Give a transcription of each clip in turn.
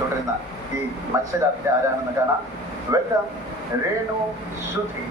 തുടരുന്ന ഈ മത്സരാർത്ഥി ആരാണെന്ന് കാണാം. വെൽക്കം രേണു സുധി.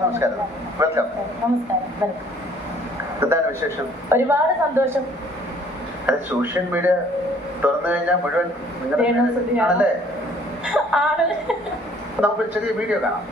നമസ്കാരം. വെൽക്കം. നമസ്കാരം. എന്താണ് വിശേഷം? ഒരുപാട് സന്തോഷം. സോഷ്യൽ മീഡിയ തുറന്നു കഴിഞ്ഞാൽ മുഴുവൻ ആണല്ലേ? നമുക്ക് ചെറിയ വീഡിയോ കാണാം.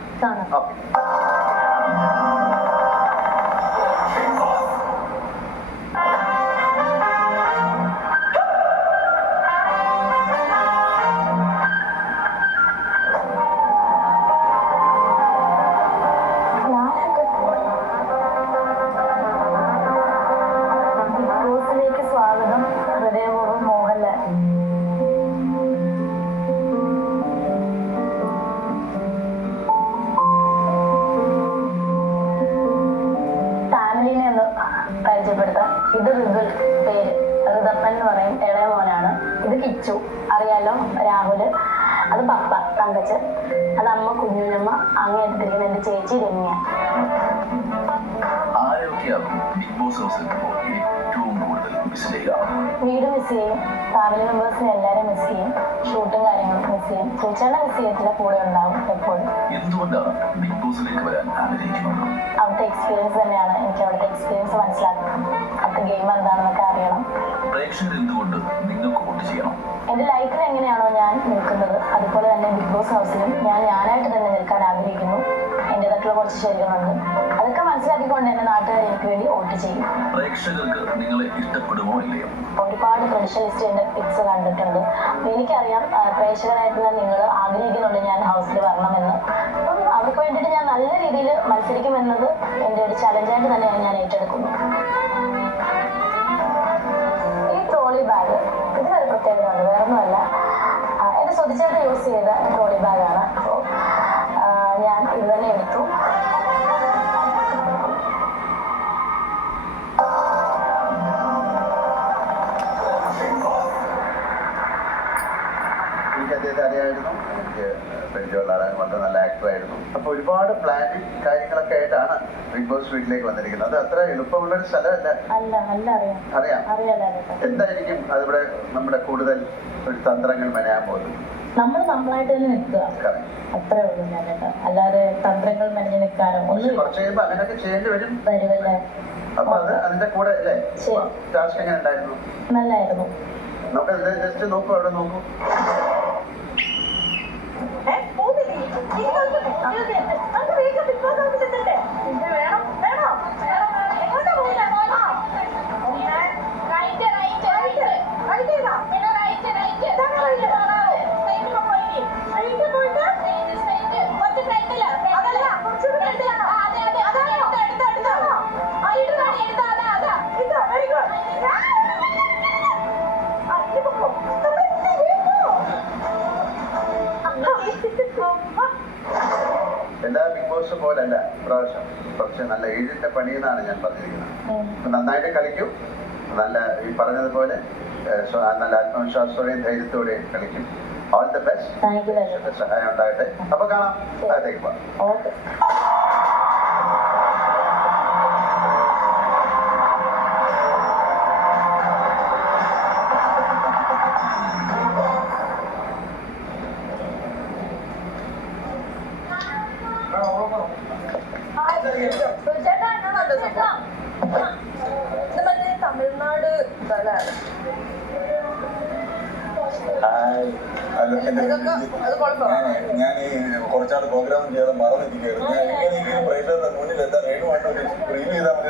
പരിചയപ്പെടുത്താം. ഇത് ഋതുൽ, പേര് ഋതപ്പൻ എന്ന് പറയും, ഇളയ മോനാണ്. ഇത് കിച്ചു, അറിയാലോ, രാഹുല്. അത് പപ്പ തങ്കച്ച്, അത് അമ്മ കുഞ്ഞുഞ്ഞമ്മ, അങ്ങേറ്റിരിക്കുന്ന എന്റെ ചേച്ചി രമ്യ. വീട് മിസ് ചെയ്യും, ഫാമിലി മെമ്പേഴ്സിനെ എല്ലാരും മിസ് ചെയ്യും, ഷൂട്ടും കാര്യങ്ങളും മിസ് ചെയ്യും. ചേച്ചിയുടെ മിസ് ചെയ്യത്തില്ല, കൂടെ ഉണ്ടാവും എപ്പോഴും. അവിടുത്തെ എക്സ്പീരിയൻസ് തന്നെയാണ്. എനിക്ക് അവിടുത്തെ എക്സ്പീരിയൻസ് മനസ്സിലാക്കണം, അവിടുത്തെ ഗെയിം എന്താണെന്നൊക്കെ അറിയണം. എന്റെ ലൈഫിൽ എങ്ങനെയാണോ ഞാൻ നിൽക്കുന്നത് അതുപോലെ തന്നെ ബിഗ് ബോസ് ഹൗസിലും ഞാനായിട്ട് തന്നെ നിൽക്കാൻ ആഗ്രഹിക്കുന്നു. എന്റേതായിട്ടുള്ള കുറച്ച് ശരികളുണ്ട്, അതൊക്കെ മനസ്സിലാക്കിക്കൊണ്ട് എന്റെ നാട്ടുകാർ എനിക്ക് വേണ്ടി വോട്ട് ചെയ്യും. ഒരുപാട് ഫ്രണ്ട്സ് ലിസ്റ്റ് എന്റെ പിക്സ് കണ്ടിട്ടുണ്ട്. എനിക്കറിയാം പ്രേക്ഷകരായിട്ടുള്ള നിങ്ങൾ ആഗ്രഹിക്കുന്നുണ്ട് ഞാൻ ഹൗസിൽ വരണമെന്ന്. അപ്പം അവർക്ക് വേണ്ടിയിട്ട് ഞാൻ നല്ല രീതിയിൽ മത്സരിക്കുമെന്നത് എന്റെ ഒരു ചലഞ്ചായിട്ട് തന്നെയാണ് ഞാൻ ഏറ്റെടുക്കുന്നു. ഈ ട്രോളി ബാഗ് ഇതിനൊരു പ്രത്യേകത ഉണ്ട്, വേറൊന്നുമല്ല, എന്റെ സ്വതിച്ചേട്ടൻ യൂസ് ചെയ്ത ട്രോളി ബാഗാണ്. അപ്പോൾ ഞാൻ ഇത് തന്നെ എടുത്തു. അദ്ദേഹത്തെ അറിയായിരുന്നു, എനിക്ക് പരിചയമുള്ള ആളാണ്, വളരെ നല്ല ആക്ടറായിരുന്നു. അപ്പൊ ഒരുപാട് പ്ലാനിങ് കാര്യങ്ങളൊക്കെ ആയിട്ടാണ് ബിഗ് ബോസ് വീട്ടിലേക്ക് വന്നിരിക്കുന്നത്. അത് അത്ര എളുപ്പമുള്ളൊരു സ്ഥലമല്ല. അറിയാം. എന്തായിരിക്കും അതിവിടെ നമ്മുടെ കൂടുതൽ ഒരു തന്ത്രങ്ങൾ മെനയാൻ പോകുന്നത്? നമ്മൾ നമ്മളായിട്ട് തന്നെ നിൽക്കുക, അത്രേ ഉള്ളൂ. ഞാനേട്ടാ അല്ലാതെ തന്ത്രങ്ങൾ മെനഞ്ഞ് നിൽക്കാനോ ഒന്നും. കുറച്ച് കഴിയുമ്പോ അങ്ങനെയൊക്കെ ചെയ്യേണ്ടി വരുമല്ലേ? അപ്പൊ അത് അതിന്റെ കൂടെ അല്ലേ ടാസ്ക് എങ്ങനെ ഉണ്ടായിരുന്നു? നല്ലായിരുന്നു. നമുക്ക് ജസ്റ്റ് നോക്കൂ, അവിടെ നോക്കൂ. എല്ലാ ബിഗ് ബോസ് പോലല്ല പ്രാവശ്യം, കുറച്ച് നല്ല ഏഴിന്റെ പണിയെന്നാണ് ഞാൻ പറഞ്ഞിരിക്കുന്നത്. നന്നായിട്ട് കളിക്കും, നല്ല ഈ പറഞ്ഞതുപോലെ നല്ല ആത്മവിശ്വാസത്തോടെയും ധൈര്യത്തോടെയും കളിക്കും. All the best. സഹായം ഉണ്ടാകട്ടെ. അപ്പൊ കാണാം, അകത്തേക്ക് പോകാം. തമിഴ്നാട് പറയാനാണ്. ഞാൻ ഈ കുറച്ചാൾ പ്രോഗ്രാം ചെയ്യാതെ മറന്നിരിക്കുകയായിരുന്നു. ഞാൻ എങ്ങനെയെങ്കിലും പ്രേക്ഷകരുടെ മുന്നിൽ എന്താ രേണുവായിട്ട് ഒരു റിവ്യൂ ചെയ്താൽ മതി.